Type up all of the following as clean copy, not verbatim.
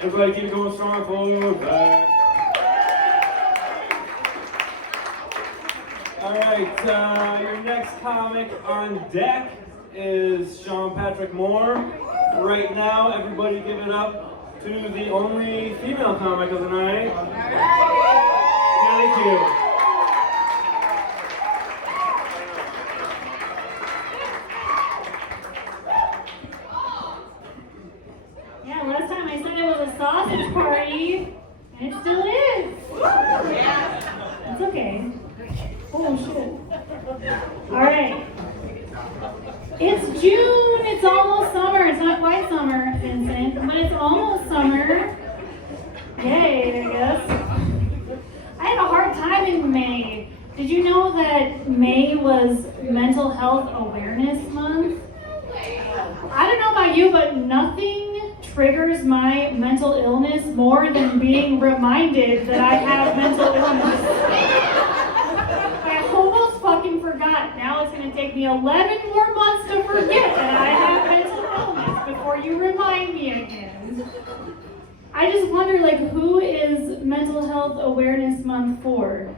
Everybody keep it going strong for that. Alright, your next comic on deck is Sean Patrick Moore. Right now, everybody give it up to the only female comic of the night, Keel. Yeah, last time I said it was a sausage party, and it still is. It's okay. Oh shit. Alright. It's June, it's almost summer. It's not quite summer, Vincent, but it's almost summer. Yay, I guess. I had a hard time in May. Did you know that May was Mental Health Awareness Month? I don't know about you, but nothing triggers my mental illness more than being reminded that I have mental illness. I almost fucking forgot. Now it's going to take me 11 more months to forget that I have mental illness before you remind me again. I just wonder, who is Mental Health Awareness Month for?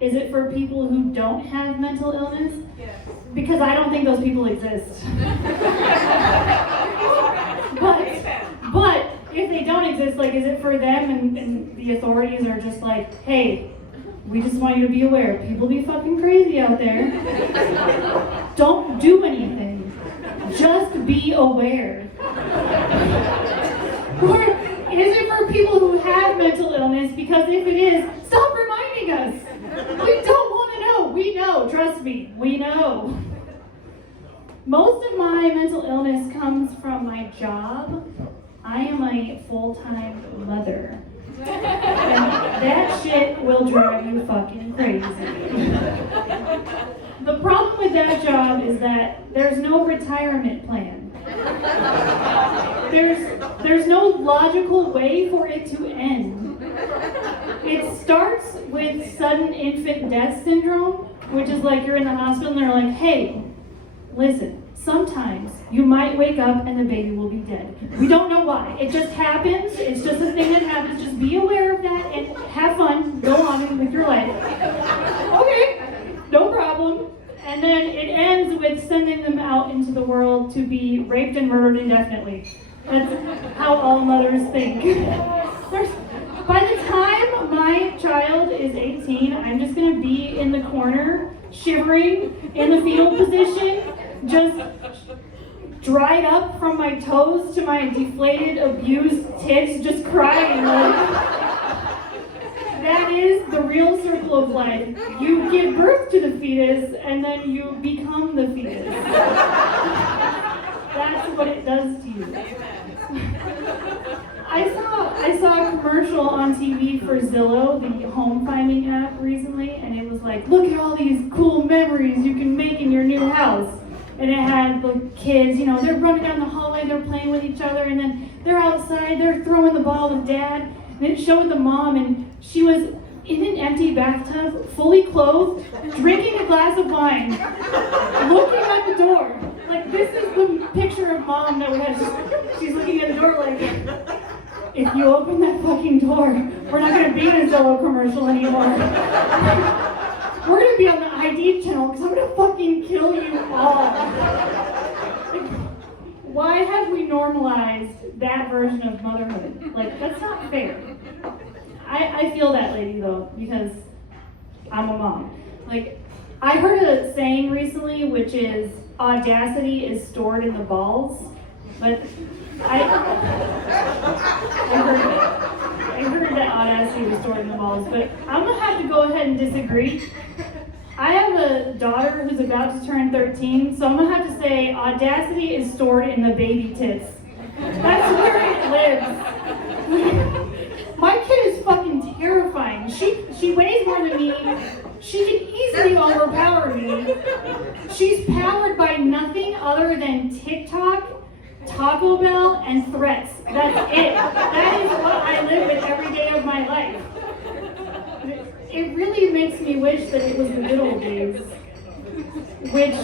Is it for people who don't have mental illness? Yes. Because I don't think those people exist. But if they don't exist, is it for them and the authorities are just like, hey, we just want you to be aware, people be fucking crazy out there. Don't do anything. Just be aware. Or is it for people who have mental illness? Because if it is, stop reminding us. We don't want to know. We know. Trust me. We know. Most of my mental illness comes from my job. I am a full-time mother. And that shit will drive you fucking crazy. The problem with that job is that there's no retirement plan. There's no logical way for it to end. It starts with sudden infant death syndrome, which is you're in the hospital and they're like, hey, listen, sometimes you might wake up and the baby will be dead. We don't know why. It just happens. It's just a thing that happens. Just be aware of that and have fun. Go on with your life. Okay, no problem. And then it ends with sending them out into the world to be raped and murdered indefinitely. That's how all mothers think. By the time my child is 18, I'm just going to be in the corner, shivering in the fetal position, just dried up from my toes to my deflated, abused tits, just crying. That is the real circle of life. You give birth to the fetus, and then you become the fetus. That's what it does to you. I saw a commercial on TV for Zillow, the home finding app, recently, and it was look at all these cool memories you can make in your new house. And it had the kids, they're running down the hallway, they're playing with each other, and then they're outside, they're throwing the ball with dad. And it showed the mom, and she was in an empty bathtub, fully clothed, drinking a glass of wine, looking at the door. This is the picture of mom that we had. She's looking at the door if you open that fucking door, we're not going to be in a Zillow commercial anymore. We're going to be on the ID channel because I'm going to fucking kill you all. Why have we normalized that version of motherhood? That's not fair. I feel that lady though, because I'm a mom. I heard a saying recently, which is, audacity is stored in the balls. But I heard that audacity was stored in the balls, but I'm going to have to go ahead and disagree. I have a daughter who's about to turn 13, so I'm going to have to say audacity is stored in the baby tits. That's where it lives. My kid is fucking terrifying. She weighs more than me. She can easily overpower me. She's powered by nothing other than TikTok, Taco Bell, and threats. That's it. That is what I live with every day of my life. It really makes me wish that it was the good old days. Which,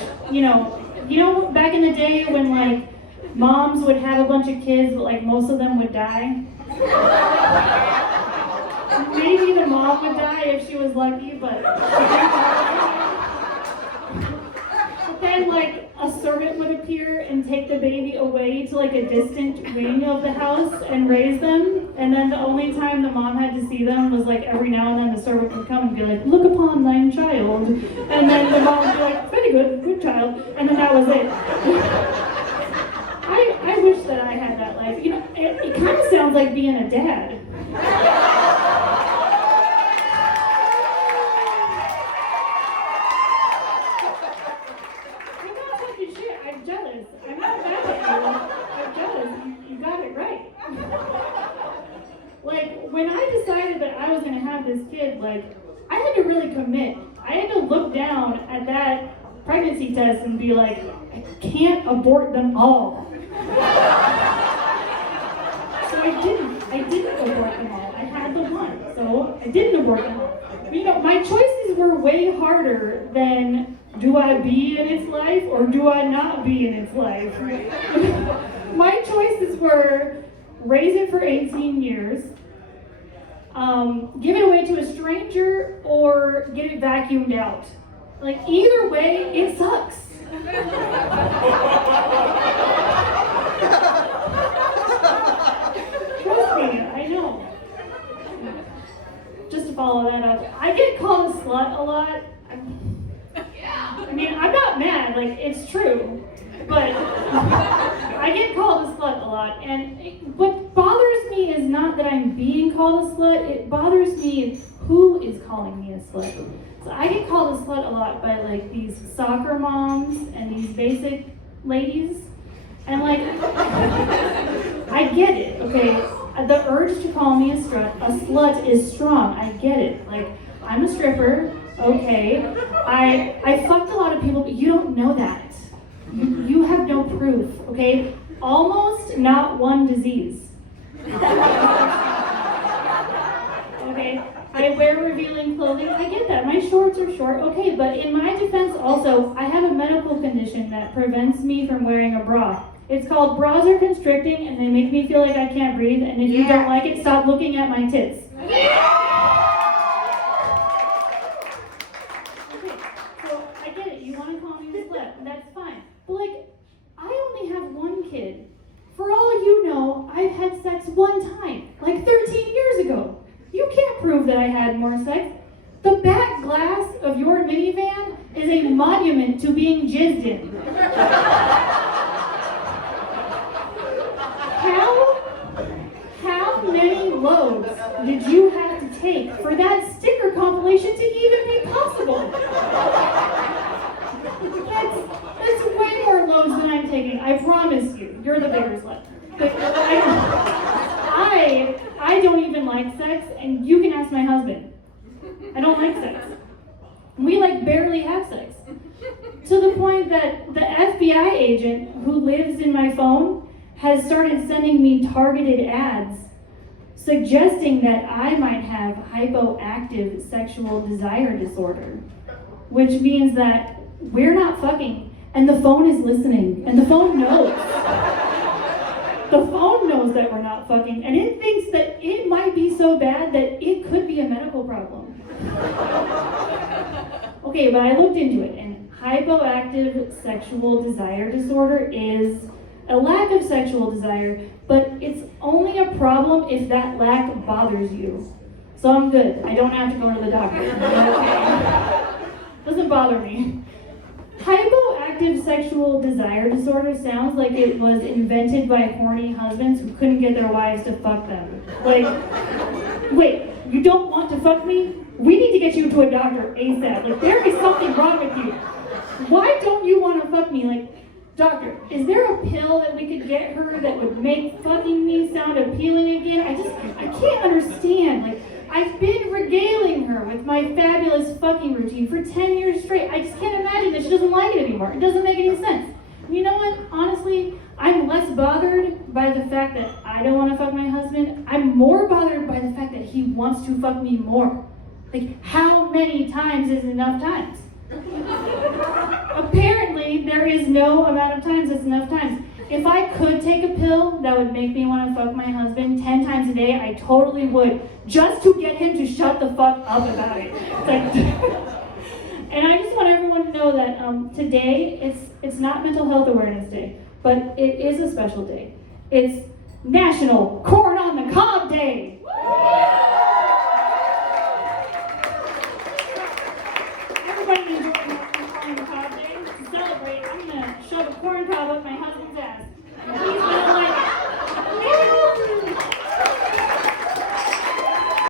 back in the day when moms would have a bunch of kids, but like most of them would die. Maybe the mom would die if she was lucky, but then like a servant would appear and take the baby away to like a distant wing of the house and raise them. And then the only time the mom had to see them was like every now and then the servant would come and be like, "Look upon thine child." And then the mom would be like, "Very good, good child." And then that was it. I wish that I had that life. You know, it kind of sounds like being a dad. I'm not talking shit. I'm jealous. I'm not mad at you. I'm jealous. You got it right. Like, when I decided that I was going to have this kid, like, I had to really commit. I had to look down at that pregnancy test and be like, I can't abort them all. So I didn't abort them all. I had the one, so I didn't abort them all. But, you know, my choices were way harder than, do I be in its life or do I not be in its life? My choices were, raise it for 18 years, give it away to a stranger, or get it vacuumed out. Like, either way, it sucks. Trust me, I know. Just to follow that up, I get called a slut a lot. I mean, I'm not mad, like, it's true. But I get called a slut a lot. And what bothers me is not that I'm being called a slut, it bothers me who is calling me a slut. So I get called a slut a lot by like these soccer moms and these basic ladies. And like, I get it, okay? The urge to call me a slut is strong, I get it. Like, I'm a stripper, okay? I fucked a lot of people, but you don't know that. You have no proof, okay? Almost not one disease. Okay? I wear revealing clothing, I get that. My shorts are short, okay, but in my defense also, I have a medical condition that prevents me from wearing a bra. It's called bras are constricting and they make me feel like I can't breathe, and if you don't like it, stop looking at my tits. Okay, so I get it, you want to call me a slut, and that's fine. But like, I only have one kid. For all you know, I've had sex one time, like 13 years ago. You can't prove that I had more sex. The back glass of your minivan is a monument to being jizzed in. How many loads did you have to take for that sticker compilation to even be possible? That's way more loads than I'm taking, I promise you. You're the bigger slut. But I don't even like sex, and you can ask my husband. I don't like sex. We like barely have sex. To the point that the FBI agent who lives in my phone has started sending me targeted ads suggesting that I might have hypoactive sexual desire disorder, which means that we're not fucking, and the phone is listening, and the phone knows. The phone knows that we're not fucking, and it thinks that it might be so bad that it could be a medical problem. Okay, but I looked into it, and hypoactive sexual desire disorder is a lack of sexual desire, but it's only a problem if that lack bothers you. So I'm good. I don't have to go to the doctor. Okay? Doesn't bother me. Hypoactive sexual desire disorder sounds like it was invented by horny husbands who couldn't get their wives to fuck them. Like, wait, you don't want to fuck me? We need to get you to a doctor ASAP. Like, there is something wrong with you. Why don't you want to fuck me? Like, doctor, is there a pill that we could get her that would make fucking me sound appealing again? I can't understand. Like, I've been regaling her with my fabulous fucking routine for 10 years straight. I just can't imagine that she doesn't like it anymore. It doesn't make any sense. You know what? Honestly, I'm less bothered by the fact that I don't want to fuck my husband. I'm more bothered by the fact that he wants to fuck me more. Like, how many times is enough times? Apparently, there is no amount of times that's enough times. If I could take a pill that would make me want to fuck my husband 10 times a day, I totally would, just to get him to shut the fuck up about it. It's like, and I just want everyone to know that today, it's not Mental Health Awareness Day, but it is a special day. It's National Corn on the Cob Day. Everybody enjoy National Corn on the Cob Day. To celebrate, I'm going to shove a corn cob up my husband's